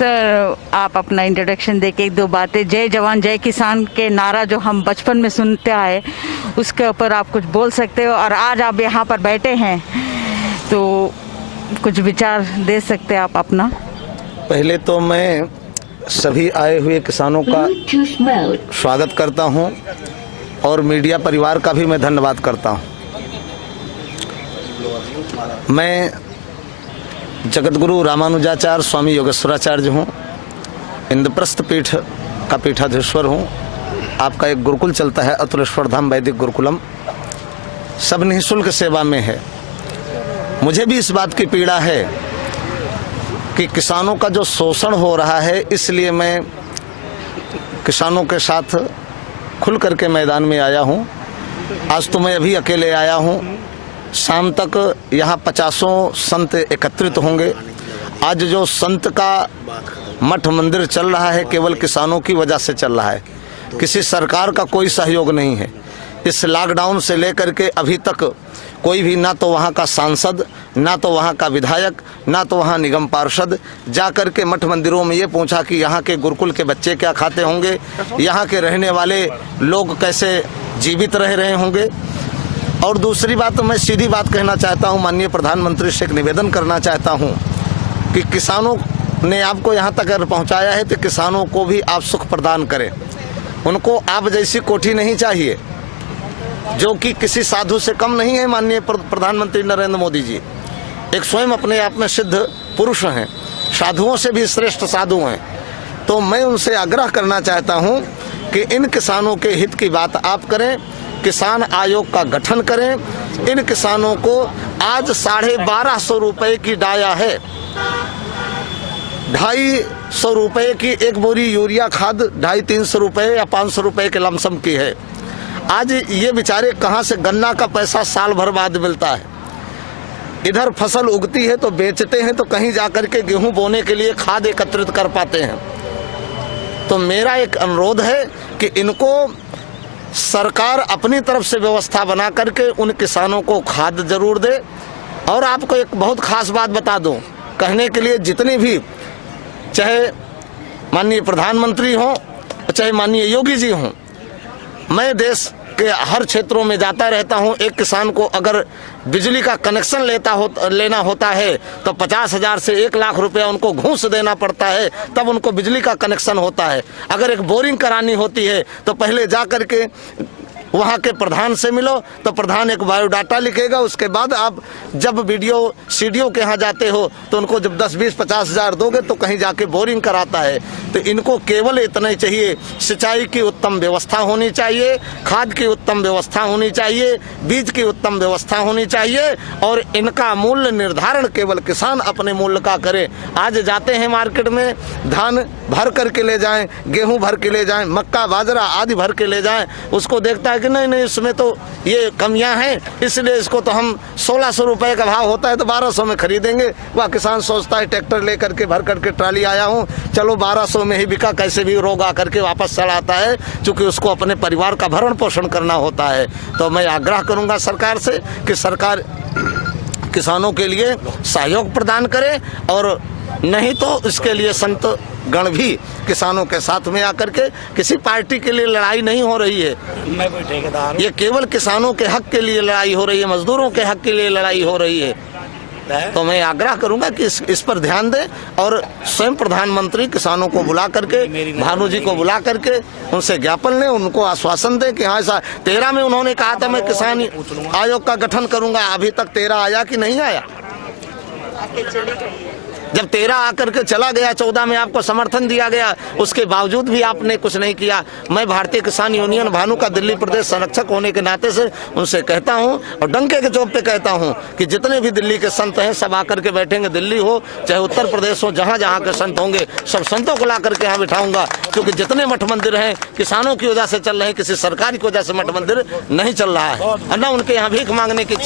Sir आप अपना introduction देके एक दो बातें, जय जवान जय किसान के नारा जो हम बचपन में सुनते आए उसके ऊपर आप कुछ बोल सकते हो, और आज आप यहाँ पर बैठे हैं तो कुछ विचार दे सकते हैं आप अपना। पहले तो मैं सभी आए हुए किसानों का स्वागत करता हूं और मीडिया परिवार का भी मैं धन्यवाद करता हूं। मैं जगतगुरु रामानुजाचार्य स्वामी योगेश्वराचार्य हूँ, इंद्रप्रस्थ पीठ का पीठाधीश्वर हूँ। आपका एक गुरुकुल चलता है अतुलेश्वर धाम वैदिक गुरुकुलम, सब निःशुल्क सेवा में है। मुझे भी इस बात की पीड़ा है कि किसानों का जो शोषण हो रहा है, इसलिए मैं किसानों के साथ खुल करके मैदान में आया हूँ। आज तो मैं अभी अकेले आया हूँ, शाम तक यहाँ 50 संत एकत्रित होंगे। आज जो संत का मठ मंदिर चल रहा है केवल किसानों की वजह से चल रहा है, किसी सरकार का कोई सहयोग नहीं है। इस लॉकडाउन से लेकर के अभी तक कोई भी, ना तो वहाँ का सांसद, ना तो वहाँ का विधायक, ना तो वहाँ निगम पार्षद जा कर के मठ मंदिरों में ये पूछा कि यहाँ के गुरुकुल के बच्चे क्या खाते होंगे, यहाँ के रहने वाले लोग कैसे जीवित रह रहे होंगे। और दूसरी बात, तो मैं सीधी बात कहना चाहता हूँ, माननीय प्रधानमंत्री से एक निवेदन करना चाहता हूँ कि किसानों ने आपको यहाँ तक अगर पहुँचाया है तो किसानों को भी आप सुख प्रदान करें। उनको आप जैसी कोठी नहीं चाहिए, जो कि किसी साधु से कम नहीं है। माननीय प्रधानमंत्री नरेंद्र मोदी जी एक स्वयं अपने आप में सिद्ध पुरुष हैं, साधुओं से भी श्रेष्ठ साधु हैं। तो मैं उनसे आग्रह करना चाहता हूँ कि इन किसानों के हित की बात आप करें, किसान आयोग का गठन करें। इन किसानों को आज 1250 रुपए की डाया है, 250 रुपए की एक बोरी यूरिया खाद 250-300 रुपए या 500 रुपए के लमसम की है। आज ये बेचारे कहाँ से, गन्ना का पैसा साल भर बाद मिलता है, इधर फसल उगती है तो बेचते हैं, तो कहीं जाकर के गेहूं बोने के लिए खाद एकत्रित कर पाते हैं। तो मेरा एक अनुरोध है कि इनको सरकार अपनी तरफ से व्यवस्था बना करके उन किसानों को खाद जरूर दे। और आपको एक बहुत खास बात बता दूं, कहने के लिए जितनी भी, चाहे माननीय प्रधानमंत्री हों, चाहे माननीय योगी जी हों, मैं देश के हर क्षेत्रों में जाता रहता हूं। एक किसान को अगर बिजली का कनेक्शन लेना होता है तो 50,000 से 1 लाख रुपया उनको घूस देना पड़ता है, तब उनको बिजली का कनेक्शन होता है। अगर एक बोरिंग करानी होती है तो पहले जा कर के वहाँ के प्रधान से मिलो, तो प्रधान एक बायोडाटा लिखेगा। उसके बाद आप जब वीडियो सीडीओ के यहाँ जाते हो तो उनको जब 10-20-50 हज़ार दोगे तो कहीं जाके बोरिंग कराता है। तो इनको केवल इतना ही चाहिए, सिंचाई की उत्तम व्यवस्था होनी चाहिए, खाद की उत्तम व्यवस्था होनी चाहिए, बीज की उत्तम व्यवस्था होनी चाहिए, और इनका मूल्य निर्धारण केवल किसान अपने मूल्य का करे। आज जाते हैं मार्केट में, धान भर करके ले जाएं, गेहूँ भर के ले जाएं, मक्का बाजरा आदि भर के ले जाएं, उसको देखता है कि नहीं इसमें तो ये कमियां हैं, इसलिए इसको तो हम 1600 रुपए का भाव होता है तो 1200 में खरीदेंगे। वह किसान सोचता है ट्रैक्टर लेकर के भर करके ट्राली आया हूं, चलो 1200 में ही बिका, कैसे भी रोग आकर के वापस चला आता है, क्योंकि उसको अपने परिवार का भरण पोषण करना होता है। तो मैं आग्रह करूंगा सरकार से कि सरकार किसानों के लिए सहयोग प्रदान करे, और नहीं तो इसके लिए संत गण भी किसानों के साथ में आकर के, किसी पार्टी के लिए लड़ाई नहीं हो रही है, मैं कोई ठेकेदार हूं, ये केवल किसानों के हक के लिए लड़ाई हो रही है, मजदूरों के हक के लिए लड़ाई हो रही है। तो मैं आग्रह करूंगा कि इस पर ध्यान दें, और स्वयं प्रधानमंत्री किसानों को बुला करके, भानु जी को बुला करके उनसे ज्ञापन लें, उनको आश्वासन दें कि हाँ, ऐसा 13 में उन्होंने कहा था मैं किसान आयोग का गठन करूंगा। अभी तक 13 आया कि नहीं आया? जब 13 आकर के चला गया, 14 में आपको समर्थन दिया गया, उसके बावजूद भी आपने कुछ नहीं किया। मैं भारतीय किसान यूनियन भानु का दिल्ली प्रदेश संरक्षक होने के नाते से उनसे कहता हूं, और डंके के चौक पे कहता हूं कि जितने भी दिल्ली के संत हैं सब आकर के बैठेंगे। दिल्ली हो चाहे उत्तर प्रदेश हो, जहां जहां के संत होंगे सब संतों को ला करके यहाँ बिठाऊंगा, क्योंकि जितने मठ मंदिर हैं किसानों की वजह से चल रहे हैं, किसी सरकार की वजह से मठ मंदिर नहीं चल रहा है, न उनके यहाँ भीख मांगने की